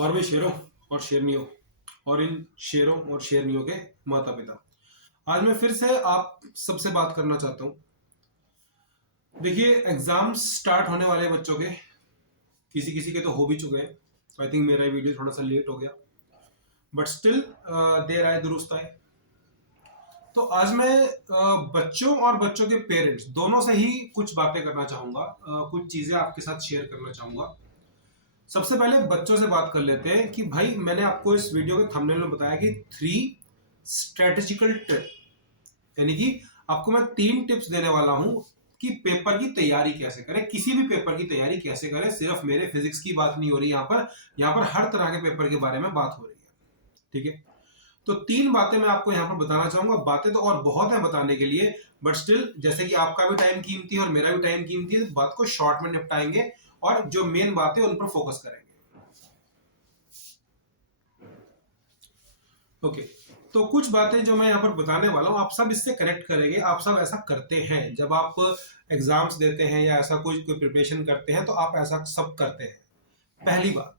और वे शेरों और शेरनियों और इन शेरों और शेरनियों के माता पिता, आज मैं फिर से आप सबसे बात करना चाहता हूँ। देखिए, एग्जाम्स स्टार्ट होने वाले बच्चों के, किसी किसी के तो हो भी चुके हैं। आई थिंक मेरा वीडियो थोड़ा सा लेट हो गया, बट स्टिल देर आए दुरुस्त आए। तो आज मैं बच्चों और बच्चों के पेरेंट्स दोनों से ही कुछ बातें करना चाहूंगा, कुछ चीजें आपके साथ शेयर करना चाहूंगा। सबसे पहले बच्चों से बात कर लेते हैं कि भाई, मैंने आपको इस वीडियो के थंबनेल में बताया कि 3 स्ट्रेटेजिकल टिप, यानी कि आपको मैं 3 टिप्स देने वाला हूं कि पेपर की तैयारी कैसे करें, किसी भी पेपर की तैयारी कैसे करें। सिर्फ मेरे फिजिक्स की बात नहीं हो रही यहाँ पर हर तरह के पेपर के बारे में बात हो रही है। ठीक है, तो 3 बातें मैं आपको यहाँ पर बताना चाहूंगा। बातें तो और बहुत है बताने के लिए, बट स्टिल जैसे कि आपका भी टाइम कीमती है और मेरा भी टाइम कीमती है, बात को शॉर्ट में निपटाएंगे और जो मेन बात है उन पर फोकस करेंगे। ओके, तो कुछ बातें जो मैं यहाँ पर बताने वाला हूँ, आप सब इससे कनेक्ट करेंगे। आप सब ऐसा करते हैं जब आप एग्जाम्स देते हैं या ऐसा कोई प्रिपरेशन करते हैं, तो आप ऐसा सब करते हैं। पहली बात,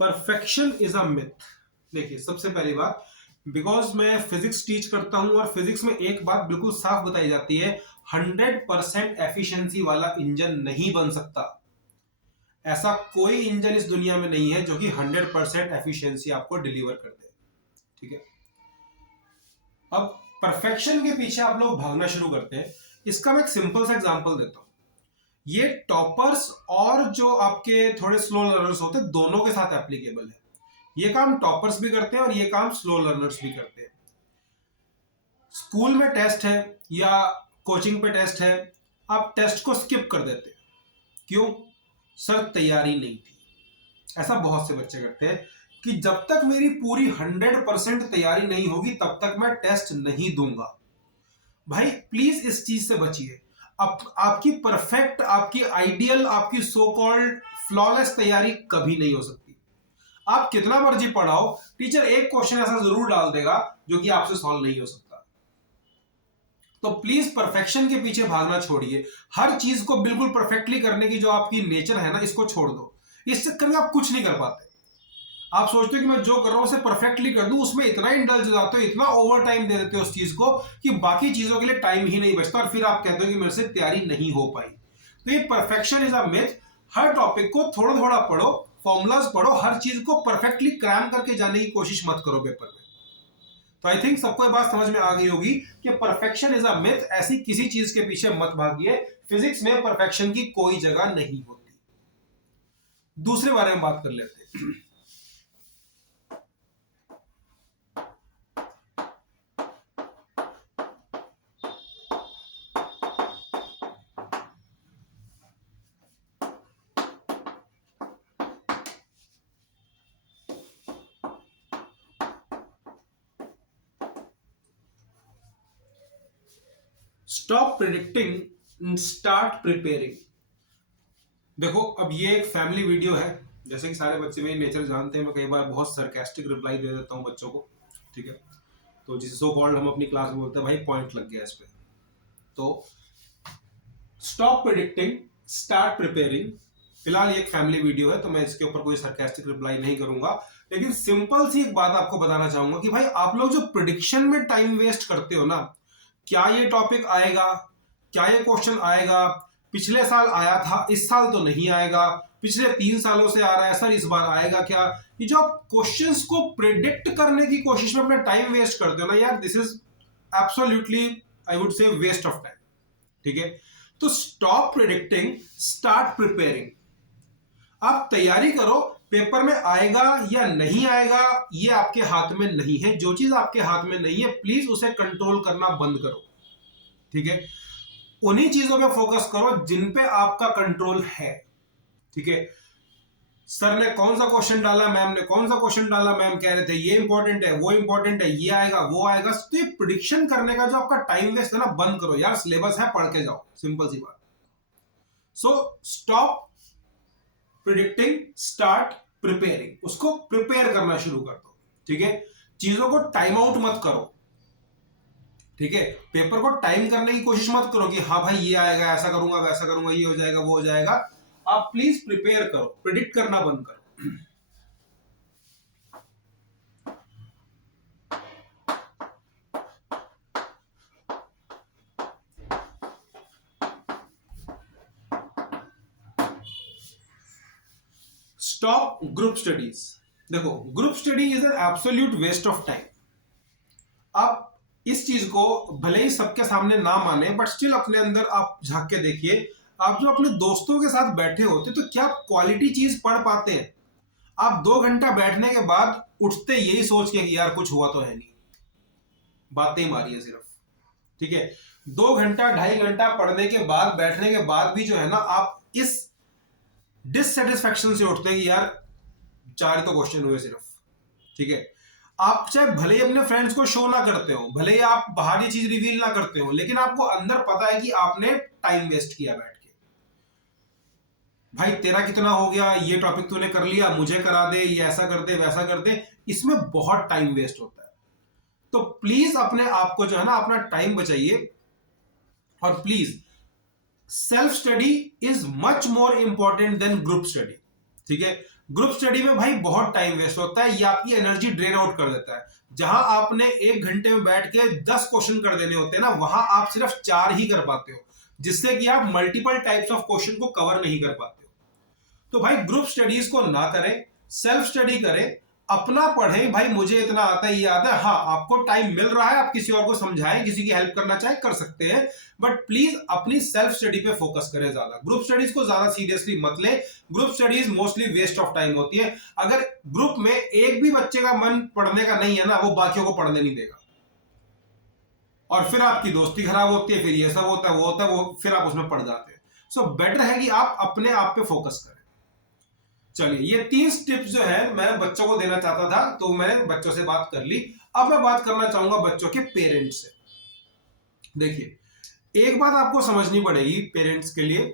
परफेक्शन इज अ मिथ। देखिए, सबसे पहली बात, बिकॉज मैं फिजिक्स टीच करता हूं और फिजिक्स में एक बात बिल्कुल साफ बताई जाती है, 100% एफिशिएंसी वाला इंजन नहीं बन सकता। ऐसा कोई इंजन इस दुनिया में नहीं है जो कि 100% एफिशिएंसी आपको डिलीवर कर दे। ठीक है, अब परफेक्शन के पीछे आप लोग भागना शुरू करते हैं। इसका मैं एक सिंपल सा एग्जांपल देता हूं। ये टॉपर्स और जो आपके थोड़े स्लो लर्नर्स होते हैं, दोनों के साथ एप्लीकेबल है। ये काम टॉपर्स भी करते हैं और ये काम स्लो लर्नर्स भी करते हैं। स्कूल में टेस्ट है या कोचिंग पे टेस्ट है, आप टेस्ट को स्किप कर देते हैं। क्यों? सर, तैयारी नहीं थी। ऐसा बहुत से बच्चे करते हैं कि जब तक मेरी पूरी 100% तैयारी नहीं होगी तब तक मैं टेस्ट नहीं दूंगा। भाई प्लीज इस चीज से बचिए। आपकी परफेक्ट, आपकी आइडियल, आपकी सो कॉल्ड फ्लॉलेस तैयारी कभी नहीं हो सकती। आप कितना मर्जी पढ़ाओ, टीचर एक क्वेश्चन ऐसा जरूर डाल देगा जो कि आपसे सॉल्व नहीं हो सकता। तो प्लीज परफेक्शन के पीछे भागना छोड़िए। हर चीज को बिल्कुल परफेक्टली करने की जो आपकी नेचर है ना, इसको छोड़ दो। इस चक्कर में आप कुछ नहीं कर पाते। आप सोचते हो कि मैं जो कर रहा हूं उसे परफेक्टली कर दूं, उसमें इतना इंडल्ज हो जाते हो, इतना ओवर टाइम दे देते हो उस चीज को कि बाकी चीजों के लिए टाइम ही नहीं बचता, और फिर आप कहते हो कि मेरे से तैयारी नहीं हो पाई। तो ये perfection is a myth. Her topic को थोड़ा थोड़ा पढ़ो, फॉर्मूलाज पढ़ो, हर चीज को परफेक्टली क्रैम करके जाने की कोशिश मत करो पेपर में। तो आई थिंक सबको ये बात समझ में आ गई होगी कि परफेक्शन इज अ मिथ। ऐसी किसी चीज के पीछे मत भागिए। फिजिक्स में परफेक्शन की कोई जगह नहीं होती। दूसरे बारे में बात कर लेते हैं। Stop predicting, start preparing. देखो, अब ये एक फैमिली वीडियो है। जैसे कि सारे बच्चे मेरी नेचर जानते हैं, मैं कई बार बहुत सरकास्टिक रिप्लाई दे देता हूँ बच्चों को। ठीक है, तो जिसे सो कॉल्ड हम अपनी क्लास में बोलते हैं, भाई पॉइंट लग गया इस पे। तो स्टॉप प्रिडिक्टिंग, स्टार्ट प्रिपेयरिंग। फिलहाल ये एक फैमिली वीडियो है, तो मैं इसके ऊपर कोई सरकास्टिक रिप्लाई नहीं करूंगा। लेकिन सिंपल सी एक बात आपको बताना चाहूंगा कि भाई, आप लोग जो प्रिडिक्शन में टाइम वेस्ट करते हो ना, क्या ये टॉपिक आएगा, क्या ये क्वेश्चन आएगा, पिछले साल आया था इस साल तो नहीं आएगा, पिछले 3 सालों से आ रहा है सर, इस बार आएगा क्या, ये जो आप क्वेश्चंस को प्रिडिक्ट करने की कोशिश में अपना टाइम वेस्ट करते हो ना यार, this is absolutely, I would say, waste of time. ठीक है, तो स्टॉप प्रिडिक्टिंग, स्टार्ट प्रिपेयरिंग। आप तैयारी करो। पेपर में आएगा या नहीं आएगा ये आपके हाथ में नहीं है। जो चीज आपके हाथ में नहीं है, प्लीज उसे कंट्रोल करना बंद करो। ठीक है, उन्हीं चीजों पे फोकस करो जिन पे आपका कंट्रोल है। ठीक है, सर ने कौन सा क्वेश्चन डाला, मैम ने कौन सा क्वेश्चन डाला, मैम कह रहे थे ये इंपॉर्टेंट है, वो इंपॉर्टेंट है, ये आएगा वो आएगा, तो ये प्रिडिक्शन करने का जो आपका टाइम वेस्ट है ना, बंद करो यार। सिलेबस है, पढ़ के जाओ, सिंपल सी बात। So stop predicting, start preparing, उसको प्रिपेयर करना शुरू कर दो। ठीक है, चीजों को टाइम आउट मत करो। ठीक है, पेपर को टाइम करने की कोशिश मत करो कि हाँ भाई ये आएगा, ऐसा करूंगा, वैसा करूंगा, ये हो जाएगा, वो हो जाएगा। आप प्लीज प्रिपेयर करो, प्रिडिक्ट करना बंद करो। Stop group studies. देखो, group study is an absolute waste of time. आप इस चीज को भले ही सबके सामने ना माने, बट स्टिल अपने अंदर आप झांक के देखिए, आप जो अपने दोस्तों के साथ बैठे होते तो क्या क्वालिटी चीज पढ़ पाते हैं? आप 2 घंटा बैठने के बाद उठते यही सोच के कि यार कुछ हुआ तो है नहीं, बातें ही मारी है सिर्फ। ठीक है, 2 घंटा 2.5 घंटा पढ़ने के बाद, बैठने के बाद भी जो है ना, आप इस डिससेटिस्फैक्शन से उठते हैं कि यार 4 तो क्वेश्चन हुए सिर्फ। ठीक है, आप चाहे भले ही अपने फ्रेंड्स को शो ना करते हो, भले ही आप बाहर ये चीज रिवील ना करते हो, लेकिन आपको अंदर पता है कि आपने टाइम वेस्ट किया बैठ के। भाई तेरा कितना हो गया, ये टॉपिक तूने कर लिया, मुझे करा दे, ये ऐसा कर दे, वैसा कर दे, इसमें बहुत टाइम वेस्ट होता है। तो प्लीज अपने आप को जो है ना, अपना टाइम बचाइए। और please, self study is much more important than group study. ठीक है, ग्रुप स्टडी में भाई बहुत टाइम वेस्ट होता है, ये आपकी एनर्जी ड्रेन आउट कर देता है। जहां आपने 1 घंटे में बैठ के 10 क्वेश्चन कर देने होते हैं ना, वहां आप सिर्फ 4 ही कर पाते हो, जिससे कि आप मल्टीपल टाइप्स ऑफ क्वेश्चन को कवर नहीं कर पाते हो। तो भाई ग्रुप स्टडीज को ना करें, सेल्फ स्टडी करें, अपना पढ़ें। भाई मुझे इतना आता है, ये आता है, हाँ आपको टाइम मिल रहा है, आप किसी और को समझाएं, किसी की हेल्प करना चाहे कर सकते हैं, बट प्लीज अपनी सेल्फ स्टडी पे फोकस करें ज्यादा। ग्रुप स्टडीज को ज्यादा सीरियसली मत लें, group studies mostly waste of time होती है। अगर ग्रुप में एक भी बच्चे का मन पढ़ने का नहीं है ना, वो बाकियों को पढ़ने नहीं देगा, और फिर आपकी दोस्ती खराब होती है, फिर ये सब होता है, वो होता है, वो फिर आप उसमें पड़ जाते हैं। सो बेटर है कि आप अपने आप पे फोकस करें। चलिए, ये 3 टिप्स जो है मैं बच्चों को देना चाहता था, तो मैंने बच्चों से बात कर ली। अब मैं बात करना चाहूंगा बच्चों के पेरेंट्स से। देखिए, एक बात आपको समझनी पड़ेगी पेरेंट्स के लिए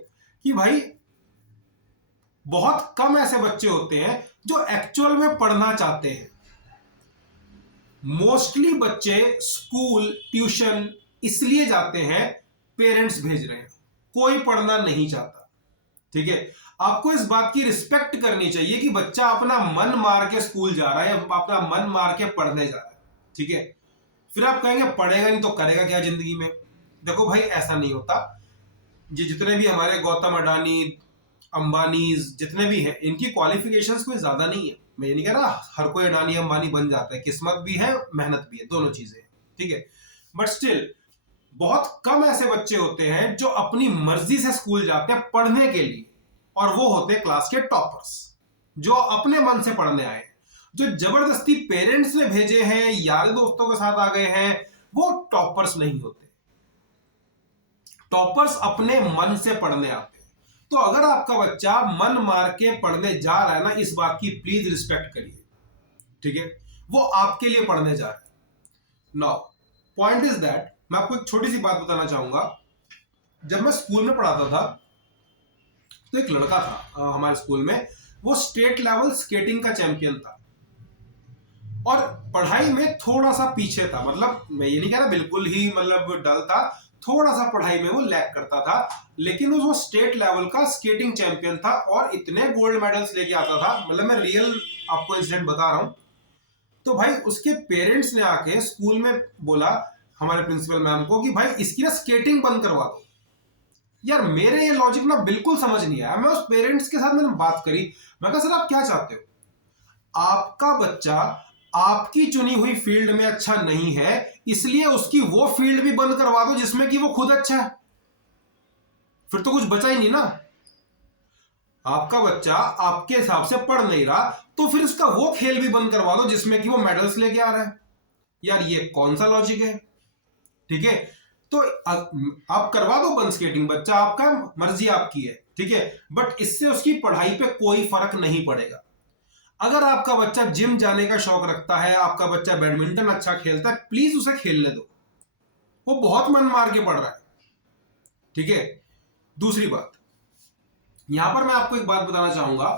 कि भाई बहुत कम ऐसे बच्चे होते हैं जो एक्चुअल में पढ़ना चाहते हैं। मोस्टली बच्चे स्कूल, ट्यूशन इसलिए जाते हैं, पेरेंट्स भेज रहे हैं, कोई पढ़ना नहीं चाहता। ठीक है, आपको इस बात की रिस्पेक्ट करनी चाहिए कि बच्चा अपना मन मार के स्कूल जा रहा है, अपना मन मार के पढ़ने जा रहा है। ठीक है, फिर आप कहेंगे पढ़ेगा नहीं तो करेगा क्या जिंदगी में? देखो भाई, ऐसा नहीं होता। ये जितने भी हमारे गौतम अडानी, अंबानी, जितने भी हैं, इनकी क्वालिफिकेशंस कोई ज्यादा नहीं है। मैं ये नहीं कह रहा हर कोई अडानी अंबानी बन जाता है, किस्मत भी है, मेहनत भी है, दोनों चीजें। ठीक है, बट स्टिल बहुत कम ऐसे बच्चे होते हैं जो अपनी मर्जी से स्कूल जाते हैं पढ़ने के लिए, और वो होते हैं क्लास के टॉपर्स, जो अपने मन से पढ़ने आए, जो जबरदस्ती पेरेंट्स ने भेजे हैं, यार दोस्तों के साथ आ गए हैं, वो टॉपर्स नहीं होते। टॉपर्स अपने मन से पढ़ने आते हैं। तो अगर आपका बच्चा मन मार के पढ़ने जा रहा है ना, इस बात की प्लीज रिस्पेक्ट करिए। ठीक है, वो आपके लिए पढ़ने जा रहा है। नाउ पॉइंट इज दैट, मैं आपको एक छोटी सी बात बताना चाहूंगा। जब मैं स्कूल में पढ़ाता था, तो एक लड़का था हमारे स्कूल में, वो स्टेट लेवल स्केटिंग का चैंपियन था, और पढ़ाई में थोड़ा सा पीछे था। मतलब मैं ये नहीं कह रहा बिल्कुल ही मतलब डल था, थोड़ा सा पढ़ाई में वो लैग करता था, लेकिन वो स्टेट लेवल का स्केटिंग चैंपियन था और इतने गोल्ड मेडल्स लेके आता था। मतलब मैं रियल आपको इंसिडेंट बता रहा हूं। तो भाई उसके पेरेंट्स ने आके स्कूल में बोला हमारे प्रिंसिपल मैम को कि भाई इसकी ना स्केटिंग बंद करवा दो। यार मेरे ये लॉजिक ना बिल्कुल समझ नहीं आया। मैं उस पेरेंट्स के साथ मैंने बात करी, मैं कहा सर आप क्या चाहते हो? आपका बच्चा आपकी चुनी हुई फील्ड में अच्छा नहीं है, इसलिए उसकी वो फील्ड भी बंद करवा दो जिसमें कि वो खुद अच्छा है। फिर तो कुछ बचा ही नहीं ना। आपका बच्चा आपके हिसाब से पढ़ नहीं रहा, तो फिर उसका वो खेल भी बंद करवा दो जिसमें कि वो मेडल्स लेके आ रहा है। यार ये कौन सा लॉजिक है? ठीक है, तो आप करवा दो बंद स्केटिंग, बच्चा आपका, मर्जी आपकी है। ठीक है, बट इससे उसकी पढ़ाई पे कोई फर्क नहीं पड़ेगा। अगर आपका बच्चा जिम जाने का शौक रखता है, आपका बच्चा बैडमिंटन अच्छा खेलता है, प्लीज उसे खेलने दो, वो बहुत मन मार के पढ़ रहा है। ठीक है, दूसरी बात, यहां पर मैं आपको एक बात बताना चाहूंगा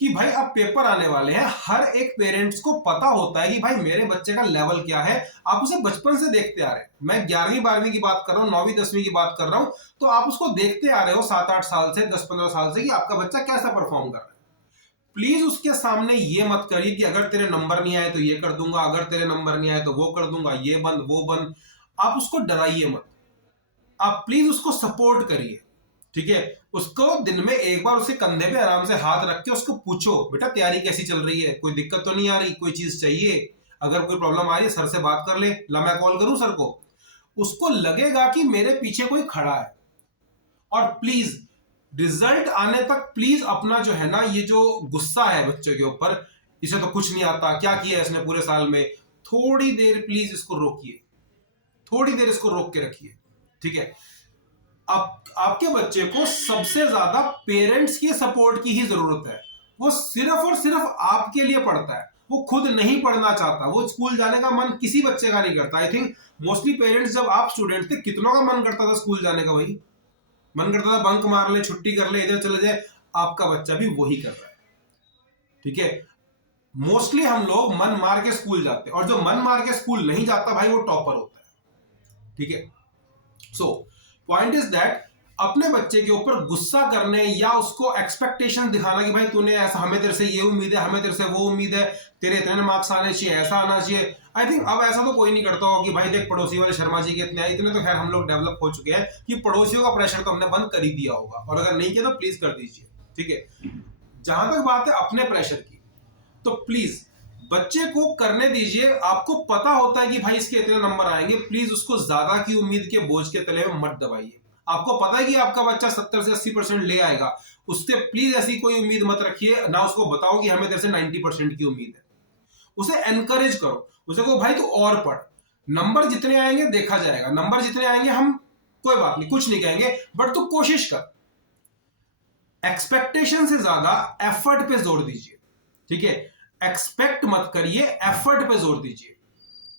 कि भाई अब पेपर आने वाले हैं, हर एक पेरेंट्स को पता होता है कि भाई मेरे बच्चे का लेवल क्या है। आप उसे बचपन से देखते आ रहे हैं, मैं 11वीं 12वीं की बात कर रहा हूँ, 9वीं 10वीं की बात कर रहा हूँ, तो आप उसको देखते आ रहे हो 7-8 साल से, 10-15 साल से कि आपका बच्चा कैसा परफॉर्म कर रहा है। प्लीज उसके सामने ये मत करिए कि अगर तेरे नंबर नहीं आए तो ये कर दूंगा, अगर तेरे नंबर नहीं आए तो वो कर दूंगा, ये बंद वो बंद। आप उसको डराइए मत, आप प्लीज उसको सपोर्ट करिए, ठीक है। उसको दिन में एक बार उसके कंधे पे आराम से हाथ रख के उसको पूछो, बेटा तैयारी कैसी चल रही है, कोई दिक्कत तो नहीं आ रही, कोई चीज चाहिए, अगर कोई प्रॉब्लम आ रही है सर से बात कर ले, ला मैं कॉल करूं सर को। उसको लगेगा कि मेरे पीछे कोई खड़ा है। और प्लीज रिजल्ट आने तक प्लीज अपना जो है ना, ये जो गुस्सा है बच्चे के ऊपर, इसे तो कुछ नहीं आता, क्या किया इसने पूरे साल में, थोड़ी देर प्लीज इसको रोकिए, थोड़ी देर इसको रोक के रखिए, ठीक है। आपके बच्चे को सबसे ज्यादा पेरेंट्स की सपोर्ट की ही जरूरत है। वो सिर्फ और सिर्फ आपके लिए पढ़ता है, वो खुद नहीं पढ़ना चाहता, वो स्कूल जाने का मन किसी बच्चे का नहीं करता। आई थिंक मोस्टली पेरेंट्स, जब आप स्टूडेंट थे कितनों का मन करता था स्कूल जाने का, भाई मन करता था बंक मार ले, छुट्टी कर ले, इधर चले जाए। आपका बच्चा भी वही कर रहा है, ठीक है। मोस्टली हम लोग मन मार के स्कूल जाते हैं, और जो मन मार के स्कूल नहीं जाता भाई वो टॉपर होता है, ठीक है। सो पॉइंट इज दैट अपने बच्चे के ऊपर गुस्सा करने या उसको एक्सपेक्टेशन दिखाना कि भाई तूने ऐसा, हमें तेरे से ये उम्मीद है, हमें तेरे से वो उम्मीद है, तेरे इतने मार्क्स आने चाहिए, ऐसा आना चाहिए। आई थिंक अब ऐसा तो कोई नहीं करता हो कि भाई देख पड़ोसी वाले शर्मा जी के इतने आए, इतने तो खैर हम लोग डेवलप हो चुके हैं कि पड़ोसियों का प्रेशर तो हमने बंद कर ही दिया होगा, और अगर नहीं किया तो प्लीज कर दीजिए, ठीक है। जहां तक बात है अपने प्रेशर की, तो प्लीज बच्चे को करने दीजिए। आपको पता होता है कि भाई इसके इतने नंबर आएंगे, प्लीज उसको ज्यादा की उम्मीद के बोझ के तले में मत दबाइए। आपको पता है कि आपका बच्चा 70 से 80% ले आएगा, उससे प्लीज ऐसी कोई उम्मीद मत रखिए ना। उसको बताओ कि हमें तेरे से 90% की उम्मीद है। उसे एनकरेज करो, उसे कहो भाई तू और पढ़, नंबर जितने आएंगे देखा जाएगा, नंबर जितने आएंगे हम कोई बात नहीं, कुछ नहीं कहेंगे, बट तू कोशिश कर। एक्सपेक्टेशन से ज्यादा एफर्ट पे जोर दीजिए, ठीक है। एक्सपेक्ट मत करिए, एफर्ट पे जोर दीजिए,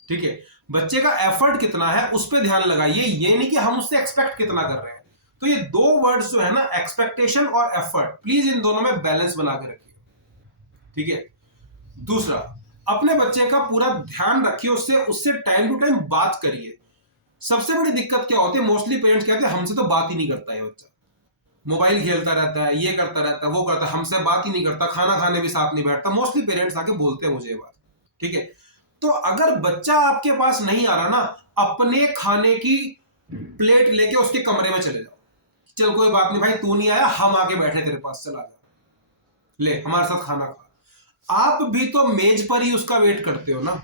ठीक है। बच्चे का एफर्ट कितना है उस पर ध्यान लगाइए, ये नहीं कि हम उससे एक्सपेक्ट कितना कर रहे हैं। तो ये दो वर्ड्स जो है ना, एक्सपेक्टेशन और एफर्ट, प्लीज इन दोनों में बैलेंस बना के रखिए, ठीक है। दूसरा, अपने बच्चे का पूरा ध्यान रखिए, उससे उससे टाइम टू टाइम बात करिए। सबसे बड़ी दिक्कत क्या होती है, मोस्टली पेरेंट्स कहते हैं हमसे तो बात ही नहीं करता है बच्चा, मोबाइल खेलता रहता है, ये करता रहता है, वो करता है, हमसे बात ही नहीं करता, खाना खाने भी साथ नहीं बैठता। मोस्टली पेरेंट्स आके बोलते हैं मुझे ये बात, ठीक है। तो अगर बच्चा आपके पास नहीं आ रहा ना, अपने खाने की प्लेट लेके उसके कमरे में चले जाओ, चल कोई बात नहीं भाई, तू नहीं आया, हम आके बैठे तेरे पास, चला जा, ले हमारे साथ खाना खा। आप भी तो मेज पर ही उसका वेट करते हो ना,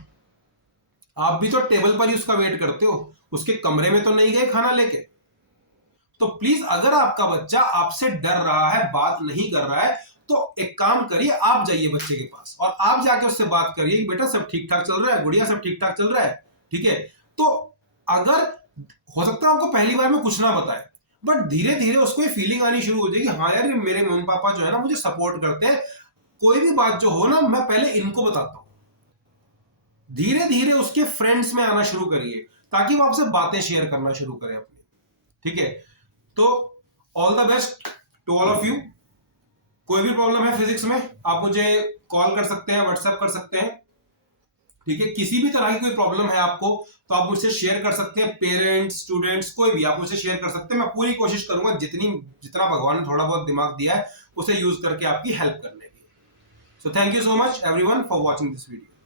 आप भी तो टेबल पर ही उसका वेट करते हो, उसके कमरे में तो नहीं गए खाना लेके। तो प्लीज अगर आपका बच्चा आपसे डर रहा है, बात नहीं कर रहा है, तो एक काम करिए, आप जाइए बच्चे के पास और आप जाके उससे बात करिए कि बेटा सब ठीक ठाक चल रहा है, गुड़िया सब ठीक ठाक चल रहा है, ठीक है। तो अगर हो सकता है आपको पहली बार में कुछ ना बताए, बट धीरे धीरे उसको ये फीलिंग आनी शुरू हो जाएगी, हाँ यार मेरे मम्मी पापा जो है ना मुझे सपोर्ट करते हैं, कोई भी बात जो हो ना मैं पहले इनको बताता हूं। धीरे धीरे उसके फ्रेंड्स में आना शुरू करिए, ताकि वो आपसे बातें शेयर करना शुरू करें अपनी, ठीक है। तो all the best to all of you. कोई भी प्रॉब्लम है फिजिक्स में, आप मुझे कॉल कर सकते हैं, व्हाट्सएप कर सकते हैं, ठीक है। किसी भी तरह की कोई प्रॉब्लम है आपको तो आप मुझसे शेयर कर सकते हैं, पेरेंट्स स्टूडेंट्स कोई भी आप मुझसे शेयर कर सकते हैं। मैं पूरी कोशिश करूंगा जितना भगवान ने थोड़ा बहुत दिमाग दिया है उसे यूज करके आपकी हेल्प करने की। So thank you so much everyone for watching this video.